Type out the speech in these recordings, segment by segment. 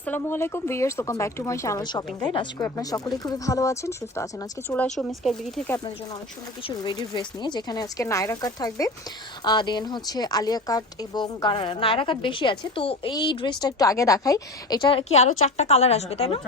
আসসালামু আলাইকুম viewers welcome back to my channel shopping guide আজকে আপনারা সকলেই খুবই ভালো আছেন সুস্থ আছেন। আজকে চলে আসো মিস ক্যাডবেরি থেকে। আপনাদের জন্য অনেক সুন্দর কিছু রেডি ড্রেস নিয়ে যেখানে আজকে নায়রা কাট থাকবে। দেন হচ্ছে আলিয়া কাট এবং নায়রা কাট বেশি আছে। তো এই ড্রেসটা একটু আগে দেখাই। এটা কি আরও চারটা কালার আসবে তাই না?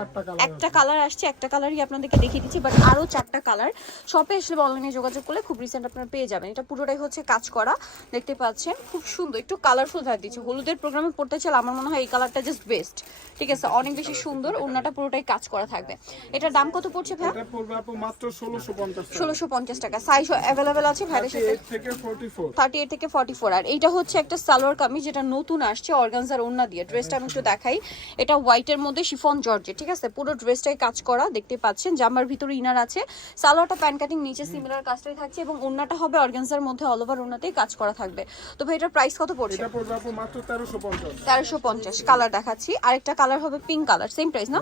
একটা কালার আসছে একটা কালারই আপনাদেরকে দেখিয়ে দিচ্ছি বাট আরও চারটা কালার শপে আসলে অনলাইনে যোগাযোগ করলে খুব রিসেন্ট আপনারা পেয়ে যাবেন। এটা পুরোটাই হচ্ছে কাজ করা। দেখতে পাচ্ছেন খুব সুন্দর একটু কালারফুল থাক দিচ্ছে। হলুদের প্রোগ্রামে পড়তে চাইলে আমার মনে হয় এই কালারটা জাস্ট বেস্ট ঠিক আছে অনেক বেশি সুন্দর ওড়নাটা পুরোটাই কাজ করা থাকবে। এটার দাম কত পড়ছে ভাই এটা পড়বে আপু মাত্র 1650 ষোলোশো পঞ্চাশ টাকা। সাইজ অ্যাভেলেবেল আছে ভাইদের সাথে? 38 থেকে 44 থার্টি এইট থেকে ফর্টি ফোর আর এইটা হচ্ছে একটা সালোয়ার কামিজ যেটা নতুন আসছে অর্গানজার ওড়না দিয়ে। ড্রেসটা আমি একটু দেখাই। এটা হোয়াইটের মধ্যে শিফন জর্জে ঠিক আছে? পুরো ড্রেসটাই কাজ করা দেখতে পাচ্ছেন। জামার ভিতরে ইনার আছে। সালোয়ারটা প্যান্ট কাটিং নিচে সিমিলার কাজটাই থাকছে এবং ওড়নাটা হবে অর্গানজার মধ্যে অল ওভার ওড়নাতেই কাজ করা থাকবে। তো ভাই এটার প্রাইস কত পড়ছে? এটা পড়বে আপু মাত্র 1350 তেরোশো পঞ্চাশ। কালার দেখাচ্ছি। আরেকটা কালার হবে পিঙ্ক কালার সেম প্রাইস না?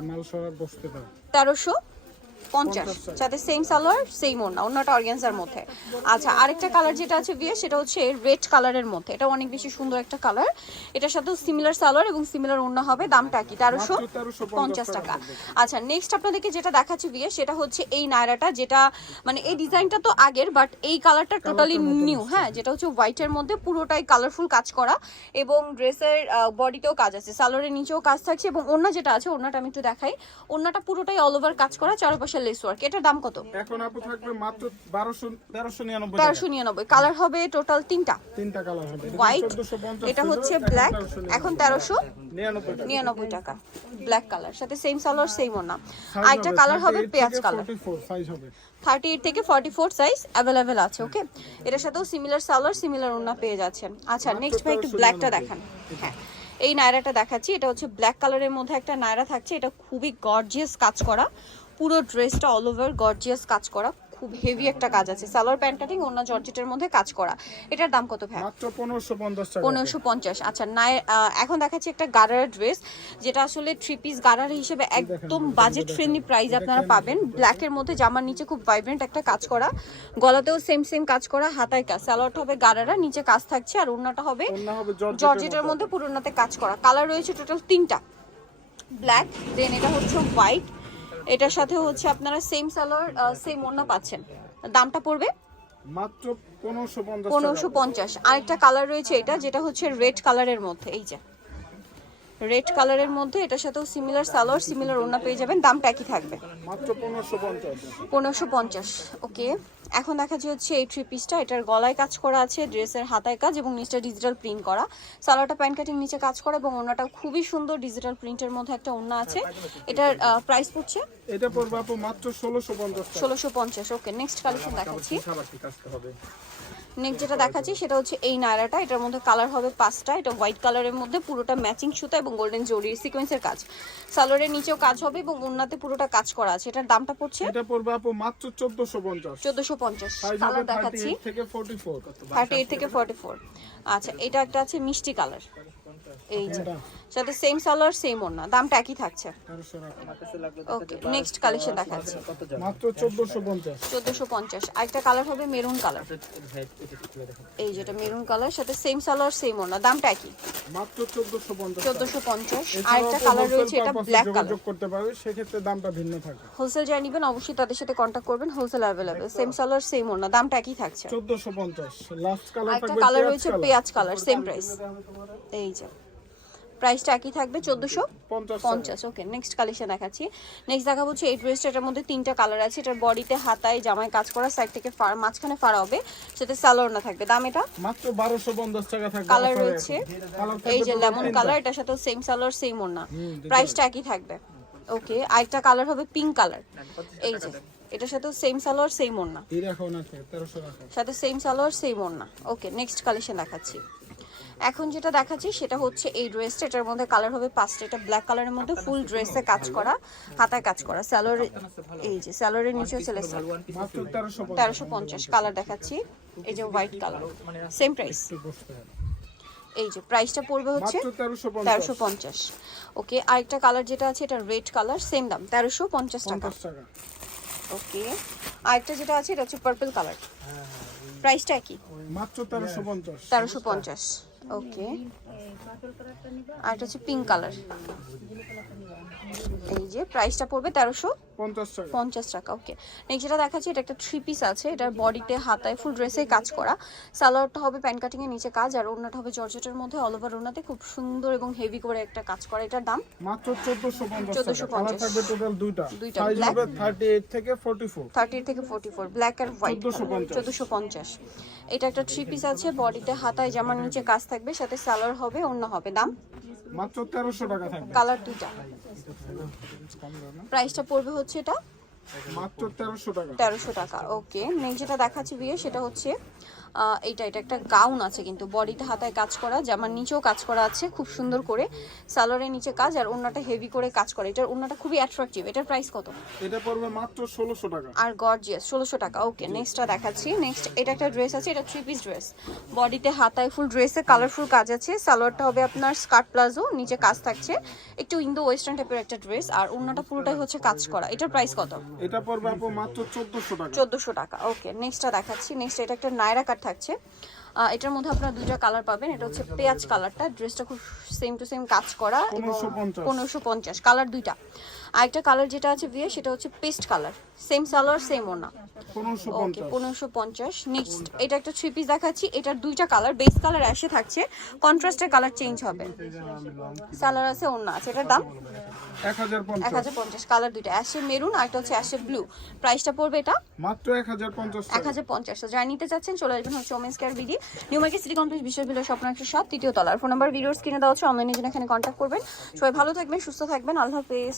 তেরোশো। পঞ্চাশ। সাথে সেম সালোয়ার সেম ওড়না অন্যটা অর্গেন্সার মধ্যে। আচ্ছা আরেকটা কালার যেটা আছে বিয়ে সেটা হচ্ছে রেড কালারের মধ্যে। এটা অনেক বেশি সুন্দর একটা কালার এটার সাথেও সিমিলার সালোয়ার এবং সিমিলার ওড়না হবে। দামটা কি? তেরোশো পঞ্চাশ টাকা আচ্ছা নেক্সট আপনাদেরকে যেটা দেখাচ্ছি বিয়ে সেটা হচ্ছে এই নায়রাটা যেটা মানে এই ডিজাইনটা তো আগের বাট এই কালারটা টোটালি নিউ হ্যাঁ যেটা হচ্ছে হোয়াইটের মধ্যে পুরোটাই কালারফুল কাজ করা এবং ড্রেসের বডিতেও কাজ আছে। সালোয়ারের নিচেও কাজ থাকছে এবং ওড়না যেটা আছে ওড়নাটা আমি একটু দেখাই। ওড়নাটা পুরোটাই অল ওভার কাজ করা চারপাশে লেস ওয়ার্ক এটার দাম কত? এখন আপু থাকবে মাত্র 1200 1399 টাকা। তেরোশো নিরানব্বই। কালার হবে টোটাল তিনটা? তিনটা কালার হবে। হোয়াইট এটা হচ্ছে ব্ল্যাক এখন তেরোশো 99 টাকা। ব্ল্যাক কালার সাথে সেম সালোয়ার সেম Size আরেকটা কালার হবে পেঁয়াজ কালার 44 সাইজ হবে। থার্টি এইট থেকে ফর্টি ফোর সাইজ অ্যাভেলেবেল আছে ওকে এটার সাথেও সিমিলার সালোয়ার সিমিলার ওড়না পেয়ে যাচ্ছেন। আচ্ছা নেক্সট ভাই একটু ব্ল্যাকটা দেখান। হ্যাঁ এই নায়রাটা দেখাচ্ছি। এটা হচ্ছে ব্ল্যাক কালারের মধ্যে একটা নায়রা থাকছে। এটা খুবই গর্জিয়াস কাজ করা। পুরো ড্রেসটা অল ওভার গর্জিয়াস কাজ করা খুব হেভি একটা কাজ আছে। সালোয়ার প্যান্ট কাটিং ওড়না জর্জেটের মধ্যে কাজ করা। এটার দাম কত ভাই? মাত্র 1550 টাকা। পনেরোশো পঞ্চাশ। আচ্ছা নাই এখন দেখাচ্ছি একটা গারার ড্রেস যেটা আসলে থ্রি পিস গারার হিসেবে একদম বাজেট ফ্রেন্ডলি প্রাইস আপনারা পাবেন। ব্ল্যাকের মধ্যে জামার নিচে খুব ভাইব্রেন্ট একটা কাজ করা। গলাতেও সেম সেম কাজ করা হাতায় কাজ। স্যালোয়ারটা হবে গারারা নিচে কাজ থাকছে আর ওড়নাটা হবে ওন্না হবে জর্জেটের জর্জেটের মধ্যে পুরোনাতে কাজ করা। কালার রয়েছে টোটাল তিনটা। ব্ল্যাক দেন এটা হচ্ছে হোয়াইট এটার সাথে হচ্ছে আপনারা সেম সালোয়ার সেম ওড়না পাচ্ছেন। দামটা পড়বে? মাত্র 1550 পনেরোশো পঞ্চাশ। আরেকটা কালার রয়েছে এটা যেটা হচ্ছে রেড কালারের মধ্যে এই যে। রেড কালারের মধ্যে এটার সাথেও সিমিলার সালোয়ার সিমিলার ওড়না পেয়ে যাবেন দামটা একই থাকবে। মাত্র 1550 পনেরোশো পঞ্চাশ ওকে। এখন দেখা যাচ্ছে হচ্ছে এই থ্রি পিসটা এটার গলায় কাজ করা আছে ড্রেসের হাতায় কাজ এবং নিচটা ডিজিটাল প্রিন্ট করা। সালোয়ারটা প্যান্ট কাটিং নিচে কাজ করা এবং ওড়নাটা খুবই সুন্দর ডিজিটাল প্রিন্টের মধ্যে একটা ওড়না আছে। এটার প্রাইস পড়ছে? এটা পড়বে আপু মাত্র 1650 টাকা। ষোলোশো পঞ্চাশ ওকে। নেক্সট কালেকশন দেখাচ্ছি। নেক্সট যেটা দেখাচ্ছি সেটা হচ্ছে এই নায়রাটা এটার মধ্যে কালার হবে পাঁচটা। এটা হোয়াইট কালারের মধ্যে পুরোটা ম্যাচিং সুতা এবং গোল্ডেন জরির সিকোয়েন্সের কাজ। সালোয়ারের নিচেও কাজ হবে এবং ওড়নাতে পুরোটা কাজ করা আছে। এটার দামটা পড়ছে? এটা পড়বে আপু মাত্র 1450 চোদ্দোশো পঞ্চাশ। সাইজ হবে কালার দেখাচ্ছি। 38 থেকে 44 থার্টি এইট থেকে ফর্টি ফোর আচ্ছা এটা একটা আছে মিষ্টি কালার এই যে। সাথে সেম সালোয়ার সেম ওড়না। দামটা একই থাকছে। ওকে নেক্সট কালেকশন দেখাচ্ছি। মাত্র 1450 চোদ্দোশো পঞ্চাশ। আরেকটা কালার হবে মেরুন কালার এই যেটা মেরুন কালার সাথে সেম সালোয়ার সেম ওড়না। দামটা একই। মাত্র 1450 চোদ্দোশো পঞ্চাশ। এছাড়াও আরেকটা কালার রয়েছে এটা ব্ল্যাক কালার যোগাযোগ করতে পারবে সেক্ষেত্রে দামটা ভিন্ন থাকে। হোলসেল যারা নেবেন অবশ্যই তাদের সাথে কন্ট্যাক্ট করবেন। Wholesale available same salwar same ওড়না। দামটা একই থাকছে। 1450 লাস্ট কালার আরেকটা থাকবে কালার রয়েছে পেঁয়াজ কালার সেম প্রাইস এই যে প্রাইসটা একই থাকবে চোদ্দোশো পঞ্চাশ ওকে নেক্সট কালেকশন দেখাচ্ছি। নেক্সট দেখাবো হচ্ছে এই ড্রেসটা এটার মধ্যে তিনটা কালার আছে। এটার বডিতে হাতায় জামায় কাজ করা সাইড থেকে ফার মাঝখানে ফাড়া হবে। সাথে সালোয়ার না থাকবে। দাম এটা? মাত্র 1250 টাকা থাকবে। কালার রয়েছে। এই যে লেমন কালার এটার সাথে সেম সালোয়ার সেম ওড়না। প্রাইসটা একই থাকবে। ওকে আরেকটা কালার হবে পিঙ্ক কালার এই যে এটার সাথে সেম সালোয়ার সেম ওড়না। এই রাখো না 1300 টাকা। সাথে সেম সালোয়ার সেম ওড়না। ওকে নেক্সট কালেকশন দেখাচ্ছি। এখন যেটা দেখাচ্ছি সেটা হচ্ছে এই ড্রেসটা এটার মধ্যে কালার হবে পাঁচটা। এটা ব্ল্যাক কালারের মধ্যে ফুল ড্রেসে কাজ করা হাতায় কাজ করা। স্যালোয়ার এই যে স্যালোয়ারের নিচে 1350 তেরোশো পঞ্চাশ কালার দেখাচ্ছি। এই যে হোয়াইট কালার সেম প্রাইস এই যে প্রাইসটা পড়বে হচ্ছে মাত্র 1350 তেরোশো পঞ্চাশ। ওকে আরেকটা কালার যেটা আছে এটা রেড কালার সেম দাম তেরোশো পঞ্চাশ টাকা। 50 টাকা। ওকে আরেকটা যেটা আছে এটা হচ্ছে পার্পল কালার প্রাইসটা কি মাত্র 1350 তেরোশো পঞ্চাশ। ওকে। আর এটা হচ্ছে পিঙ্ক কালার যে প্রাইসটা পড়বে তেরোশো পঞ্চাশ টাকা। ওকে নেক্সট যেটা দেখাচ্ছি এটা একটা থ্রি পিস আছে এটার বডিতে হাতায় ফুল ড্রেসে কাজ করা। সালোয়ারটা হবে প্যান্ট কাটিং এর নিচে কাজ আর ওড়নাটা হবে জর্জেটের মধ্যে অল ওভার ওড়নাতে খুব সুন্দর এবং হেভি করে একটা কাজ করা। এটার দাম? মাত্র চোদ্দশো পঞ্চাশ 1450 টাকা কালার থাকবে টোটাল দুইটা। দুইটা, থার্টি এইট থেকে ফোর্টি ফোর থার্টি থেকে forty four black and white 1450 চোদ্দোশো পঞ্চাশ। এটা একটা থ্রি পিস আছে বডিতে হাতায় জামার নিচে কাজ থাকবে সাথে সালোয়ার হবে অন্য হবে। দাম? মাত্র তেরোশো টাকা কালার দুইটা। প্রাইসটা পড়বে হচ্ছে এটা? মাত্র তেরোশো টাকা। তেরোশো টাকা ওকে। নেক্সট যেটা দেখাচ্ছি বিয়ে সেটা হচ্ছে এইটা এটা একটা গাউন আছে কিন্তু। বডিতে হাতায় কাজ করা জামার নিচেও কাজ করা আছে খুব সুন্দর করে। সালোয়ারের নিচে কাজ আর ওড়নাটা হেভি করে কাজ করে। এটার ওড়নাটা খুবই অ্যাট্রাকটিভ এটার প্রাইস কত? এটা পড়বে মাত্র ষোলোশো টাকা। আর গর্জিয়াস ষোলোশো টাকা। ওকে নেক্সটটা দেখাচ্ছি। নেক্সট এটা একটা ড্রেস আছে এটা থ্রি পিস ড্রেস বডিতে হাতায় ফুল ড্রেসে কালারফুল কাজ আছে। সালোয়ারটা হবে আপনার স্কার্ট প্লাজো নিচে কাজ থাকছে। একটু ইন্দো ওয়েস্টার্ন টাইপের একটা ড্রেস আর ওনাটা পুরোটাই হচ্ছে কাজ করা। এটার প্রাইস কত? এটা পড়বে আপু মাত্র চোদ্দশো টাকা। চোদ্দোশো টাকা। ওকে নেক্সটটা দেখাচ্ছি। নেক্সট এটা একটা নায়রা কাট থাকছে। এটার মধ্যে আপনারা দুইটা কালার পাবেন। এটা হচ্ছে পেঁয়াজ কালারটা ড্রেসটা খুব সেম টু সেম কাজ করা এবং পনেরোশো পঞ্চাশ। কালার দুইটা। আর একটা কালার যেটা আছে বিয়ে সেটা হচ্ছে paste colour same salwar same ওনা ওকে পনেরোশো পঞ্চাশ। নেক্সট এটা একটা থ্রি পিস দেখাচ্ছি। এটার দুইটা কালার বেস কালার অ্যাশে থাকছে। কন্ট্রাস্টের কালার চেঞ্জ হবে। সালোয়ার আছে অন্য আছে। এটার দাম এক হাজার এক পঞ্চাশ হাজার পঞ্চাশ কালার দুইটা অ্যাশের মেরুন আর একটা হচ্ছে অ্যাশের ব্লু। প্রাইসটা পড়বে এটা? মাত্র এক হাজার পঞ্চাশ এক হাজার পঞ্চাশ তো যারা নিতে চাচ্ছেন চলে আসবেন হচ্ছে women's care BD new market city complex বিশ্ববিদ্যালয় স্বপ্ন একশো সাত তৃতীয় তলার ফোন নাম্বার ভিডিওর স্ক্রিনে দেওয়া হচ্ছে অনলাইনে যেন এখানে কন্ট্যাক্ট করবেন। সবাই ভালো থাকবেন সুস্থ থাকবেন আল্লাহ হাফেজ।